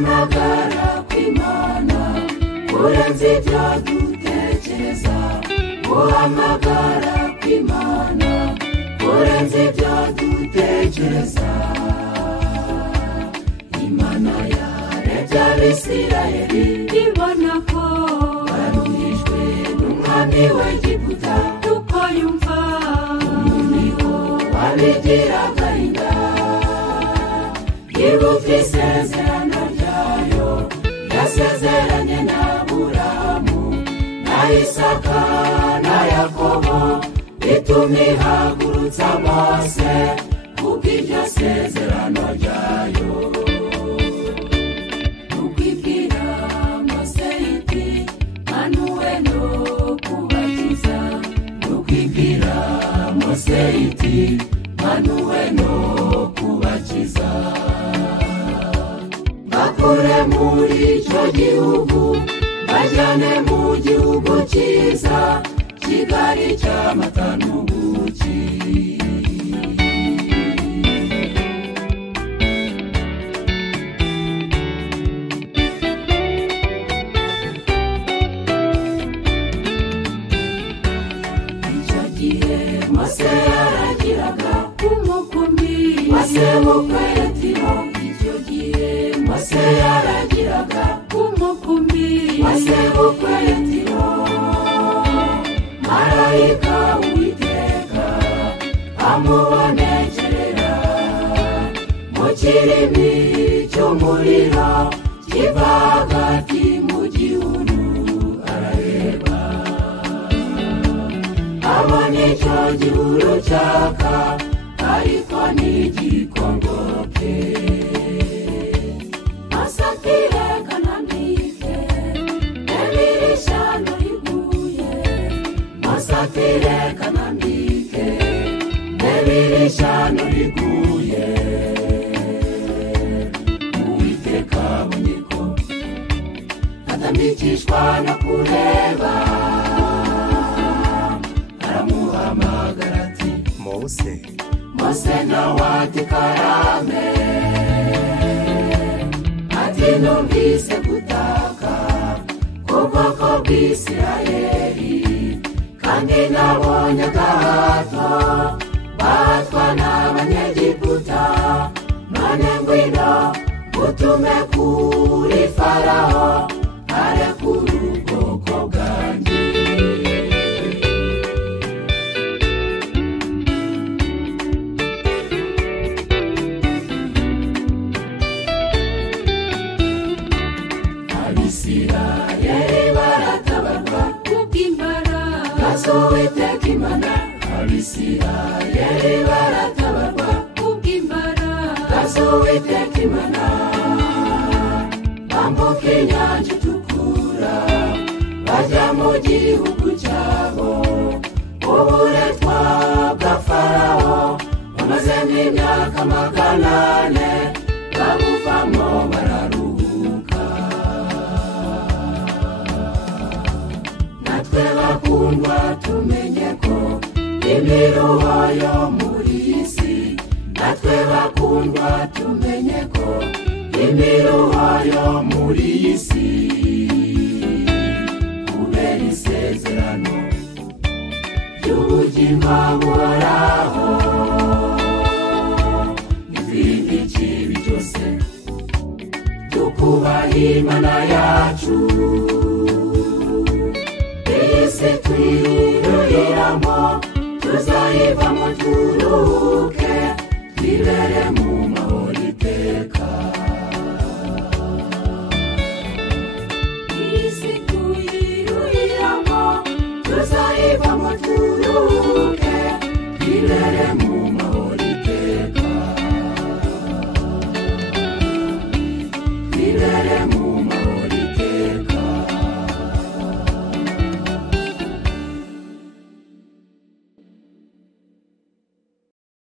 guhamagara kw'Imana kurenza ibyo dutekereza, guhamagara kw'Imana kurenza ibyo dutekereza. Imana yarebye Abisirayeli ibona ko baruhijwe n'umwami w'Egiputa, kuko yumva umuniho wabigiraga inda. Yibuka isezerano ryayo yasezeranye na Aburahamu na Isaka na Yakobo, bituma ihagurutsa Mose kubw'iryo sezerano ryayo. Nukwibwira Mose iti manuwe no kubakiza, nukwibwira Mose iti manuwe no kubakiza. Bakure muri icyo gihugu bajyane mu gihugu cyiza kigali cy'amata n'ubuki. Icyo gihe Mose yaragiraga umukumbi wa sebukwe Yetiro. Icyo gihe Mose yaragiraga umukumbi wa sebukwe Yetiro. Marayika Uwiteka amubonekerera mu kirimi cy'umuriro kiva hagati mu gihuru, arareba abona icyo gihuru cyaka ariko ntigikongoke. Asatire kananike ebirishyano riguye, asatire kananike ebirishyano riguye. Uwiteka abonye ko atambikishwa no kureba, aramuhamagara ati Mose. Mose nawe ati karame, ati numvise gutaka k'ubwoko bw'Isirayeli, kandi nabonye agahato bahatwa n'Abanyegiputa. None ngwino ngutume kuri Farawo arekure ubwoko bwanjye. Abisirayeli baratabarwa kubw'imbaraga z'Uwiteka Imana. Abisirayeli baratabarwa kubw'imbaraga z'Uwiteka Imana. Bambuka inyanja itukura bajya mu gihugu cyabo. Uburetwa bwa Farawo bamazemo imyaka 400 babuvamo bararuhuka. Natwe bakundwa tumenye ko imiruho yo muri iyi si, natwe bakundwa tumenye ko imiruho yo muri iyi si, kubera isezerano ry'ubugingo buhoraho. Izindi kibi cyose tukubaha Imana yacu. Iyi si twiruriramo tuzayivamo turuhuke,